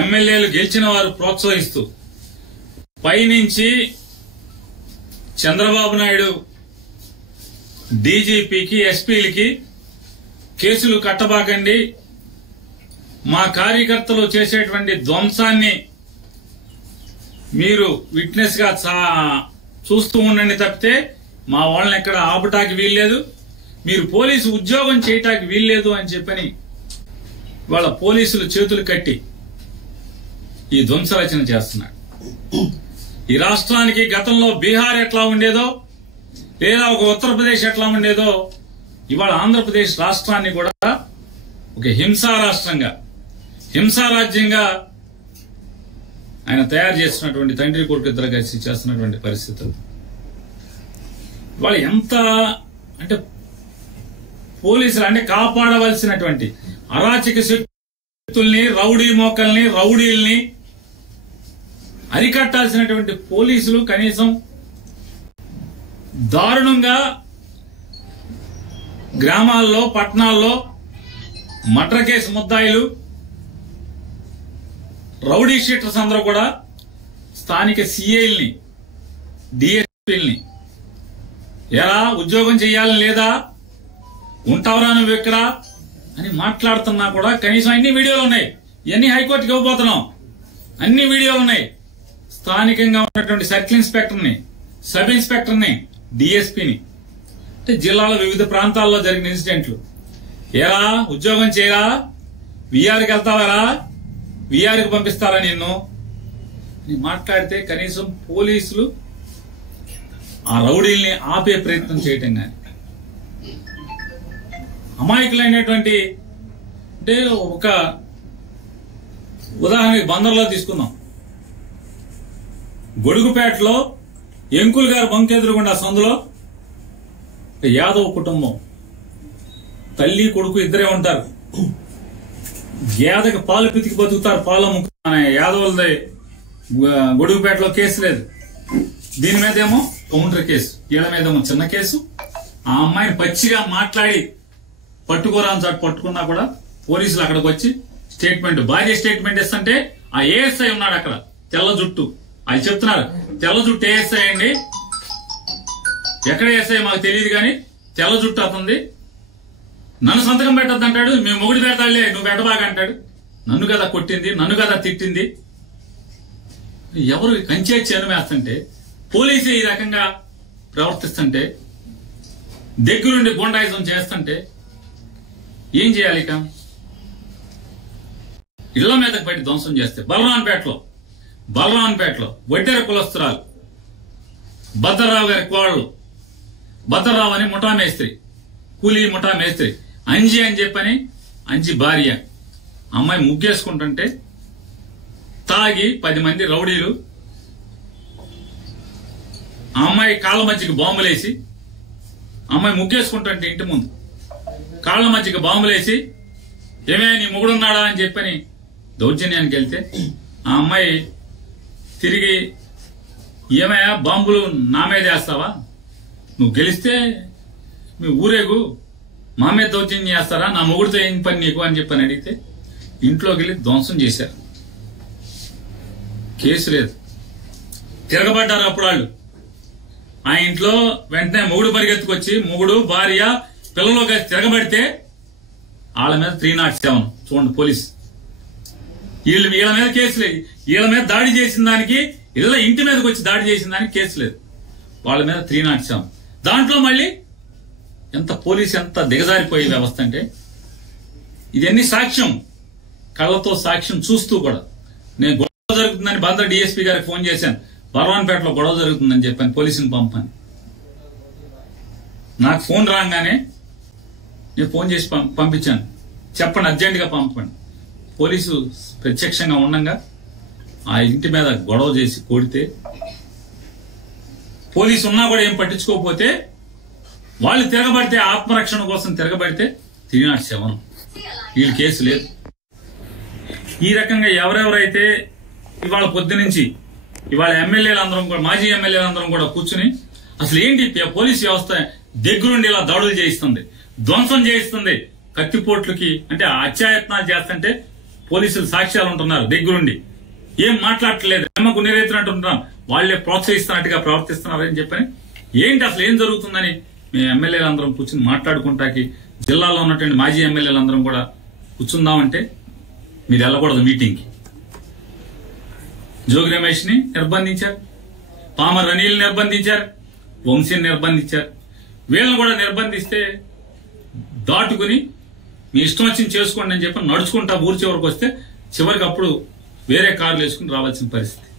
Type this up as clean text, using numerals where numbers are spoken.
ఎమ్మెల్యేలు గెలిచిన వారు ప్రోత్సహిస్తూ పైనుంచి చంద్రబాబు నాయుడు డీజీపీకి ఎస్పీలకి కేసులు కట్టబాకండి, మా కార్యకర్తలు చేసేటువంటి ధ్వంసాన్ని మీరు విట్నెస్ గా చూస్తూ ఉండండి తప్పితే మా వాళ్ళని ఎక్కడ ఆపటానికి వీల్లేదు, మీరు పోలీసు ఉద్యోగం చేయటానికి వీల్లేదు అని చెప్పని వాళ్ళ పోలీసులు చేతులు కట్టి ఈ ధ్వంసరచన చేస్తున్నాడు. ఈ రాష్ట్రానికి గతంలో బీహార్ ఎట్లా ఉండేదో లేదా ఒక ఉత్తరప్రదేశ్ ఎట్లా ఉండేదో ఇవాళ ఆంధ్రప్రదేశ్ రాష్ట్రాన్ని కూడా ఒక హింసా రాష్ట్రంగా, హింసా రాజ్యంగా ఆయన తయారు చేస్తున్నటువంటి తండ్రి కొడుకు ఇద్దరు కలిసి చేస్తున్నటువంటి పరిస్థితులు ఇవాళ ఎంత అంటే పోలీసులు అంటే కాపాడవలసినటువంటి అరాచక శక్తుల్ని, రౌడీ మోకల్ని, రౌడీల్ని అరికట్టాల్సినటువంటి పోలీసులు కనీసం దారుణంగా గ్రామాల్లో, పట్టణాల్లో మర్డర్ కేసు ముద్దాయిలు, రౌడీ షీటర్స్ అందరూ కూడా స్థానిక సిఐల్ని, డిఎస్పీల్ని ఎలా ఉద్యోగం చేయాలని లేదా, ఉంటావరా నువ్వు ఇక్కడ అని మాట్లాడుతున్నా కూడా కనీసం అన్ని వీడియోలు ఉన్నాయి. ఇవన్నీ హైకోర్టుకి ఇవ్వబోతున్నాం. అన్ని వీడియోలు ఉన్నాయి. స్థానికంగా ఉన్నటువంటి సర్కిల్ ఇన్స్పెక్టర్ని, సబ్ ఇన్స్పెక్టర్ని, డిఎస్పీని అంటే జిల్లాలో వివిధ ప్రాంతాల్లో జరిగిన ఇన్సిడెంట్లు ఎలా ఉద్యోగం చేయరా, విఆర్కి వెళ్తావారా, విఆర్కి పంపిస్తారా నిన్ను మాట్లాడితే కనీసం పోలీసులు ఆ రౌడీల్ని ఆపే ప్రయత్నం చేయటం కానీ, అమాయకులైనటువంటి అంటే ఒక ఉదాహరణకి బందర్లో తీసుకుందాం. గొడుగుపేటలో ఎంకుల్ గారు బంకెదురుగుండా సందులో యాదవ్ కుటుంబం తల్లి కొడుకు ఇద్దరే ఉంటారు. గేదకి పాలు పితికి బతుకుతారు, పాలు అమ్ముకున్న యాదవులది గొడుగుపేటలో కేసు లేదు. దీని మీద ఏమో కౌంటర్ కేసు, వీళ్ళ మీద ఏమో చిన్న కేసు. ఆ అమ్మాయిని పచ్చిగా మాట్లాడి పట్టుకోరాని చాటు పట్టుకున్నా కూడా పోలీసులు అక్కడికి వచ్చి స్టేట్మెంట్, భార్య స్టేట్మెంట్ ఇస్తుంటే ఆ ఏఎస్ఐ ఉన్నాడు అక్కడ, తెల్ల జుట్టు. అది చెప్తున్నారు, తెల్ల జుట్టు ఏఎస్ఐ అండి, ఎక్కడ ఏఎస్ఐ మాకు తెలియదు కానీ తెల్ల జుట్టు అతనిది, నన్ను సంతకం పెట్టద్దు అంటాడు. మేము మొగుడు పెడతాడులే, నువ్వు పెట్టబాగా అంటాడు. నన్ను కదా కొట్టింది, నన్ను కదా తిట్టింది. ఎవరు కంచే చేనుమేస్తుంటే పోలీసు ఈ రకంగా ప్రవర్తిస్తుంటే, దగ్గరుండి గుండాయిజం చేస్తుంటే ఏం చేయాలి? ఇక ఇళ్ల మీదకి పడి ధ్వంసం చేస్తే బలరాన్పేటలో వడ్డెర కులస్తురాలు భద్రరావు గారి కోళ్ళు, భద్రరావు అని ముఠా మేస్త్రి, కూలీ ముఠా మేస్త్రి, అంజి అని చెప్పని అంజి భార్య అమ్మాయి ముగ్గేసుకుంటుంటే తాగి 10 మంది రౌడీలు ఆ అమ్మాయి కాళ్ళ మధ్యకి బాంబులేసి, అమ్మాయి ముగ్గేసుకుంటుంటే ఇంటి ముందు కాళ్ళ మధ్యకి బాంబులేసి ఏమే నీ మొగుడున్నాడా అని చెప్పని దౌర్జన్యానికి వెళ్తే ఆ అమ్మాయి తిరిగి ఏమయ్యా బాంబులు నా మీద వేస్తావా, నువ్వు గెలిస్తే మీ ఊరేగు, మా మీద దౌర్జన్యం చేస్తారా, నా మొగుడితో ఏం పని నీకు అని చెప్పని అడిగితే ఇంట్లోకి వెళ్ళి ధ్వంసం చేశారు. కేసు లేదు, తిరగబడ్డారు అప్పుడు వాళ్ళు. ఆ ఇంట్లో వెంటనే మొగుడు పరిగెత్తుకొచ్చి మొగుడు భార్య పిల్లలు కలిసి తిరగబడితే వాళ్ళ మీద 307 చూడండి పోలీసు. వీళ్ళ మీద కేసు లేదు. వీళ్ళ మీద దాడి చేసిన దానికి, ఇళ్ళ ఇంటి మీదకి వచ్చి దాడి చేసిన దానికి కేసు లేదు, వాళ్ళ మీద 307. దాంట్లో మళ్ళీ ఎంత పోలీసు ఎంత దిగజారిపోయే వ్యవస్థ అంటే ఇదన్నీ సాక్ష్యం, కళ్ళతో సాక్ష్యం చూస్తూ కూడా. నేను గొడవ జరుగుతుందని బందర్ డిఎస్పీ గారికి ఫోన్ చేశాను, బలవాన్పేటలో గొడవ జరుగుతుందని చెప్పాను, పోలీసుని పంపని. నాకు ఫోన్ రాగానే నేను ఫోన్ చేసి పంపించాను, చెప్పండి అర్జెంటుగా పంపండి. పోలీసు ప్రత్యక్షంగా ఉండగా ఆ ఇంటి మీద గొడవ చేసి కొడితే, పోలీసు ఉన్నా కూడా ఏం పట్టించుకోకపోతే, వాళ్ళు తిరగబడితే ఆత్మరక్షణ కోసం తిరగబడితే 307 వీళ్ళు కేసు లేదు. ఈ రకంగా ఎవరెవరైతే ఇవాళ పొద్దునుంచి ఇవాళ ఎమ్మెల్యేలందరం కూడా, మాజీ ఎమ్మెల్యేలందరం కూడా కూర్చుని అసలు ఏంటి పోలీసు వ్యవస్థ దగ్గరుండి ఇలా దాడులు చేయిస్తుంది, ధ్వంసం చేయిస్తుంది, కత్తిపోట్లకి అంటే అత్యాయత్నాలు చేస్తుంటే పోలీసులు సాక్ష్యాలు ఉంటున్నారు దగ్గరుండి, ఏం మాట్లాడట్లేదు, నమ్మకు నెరవేర్చినట్టుంటున్నారు, వాళ్లే ప్రోత్సహిస్తున్నట్టుగా ప్రవర్తిస్తున్నారని చెప్పని ఏంటి అసలు ఏం జరుగుతుందని మేము ఎమ్మెల్యేలందరం కూర్చుని మాట్లాడుకుంటాకి జిల్లాలో ఉన్నటువంటి మాజీ ఎమ్మెల్యేలందరం కూడా కూర్చుందామంటే మీరు వెళ్ళకూడదు మీటింగ్కి. జోగి రమేష్ ని నిర్బంధించారు, పామర్ అనిల్ నిర్బంధించారు, వంశీని నిర్బంధించారు. వీళ్ళని కూడా నిర్బంధిస్తే దాటుకుని మీ ఇష్టం వచ్చింది చేసుకోండి అని చెప్పి నడుచుకుంటా ఊరి చివరికి వస్తే చివరికి అప్పుడు వేరే కార్లు వేసుకుని రావాల్సిన పరిస్థితి.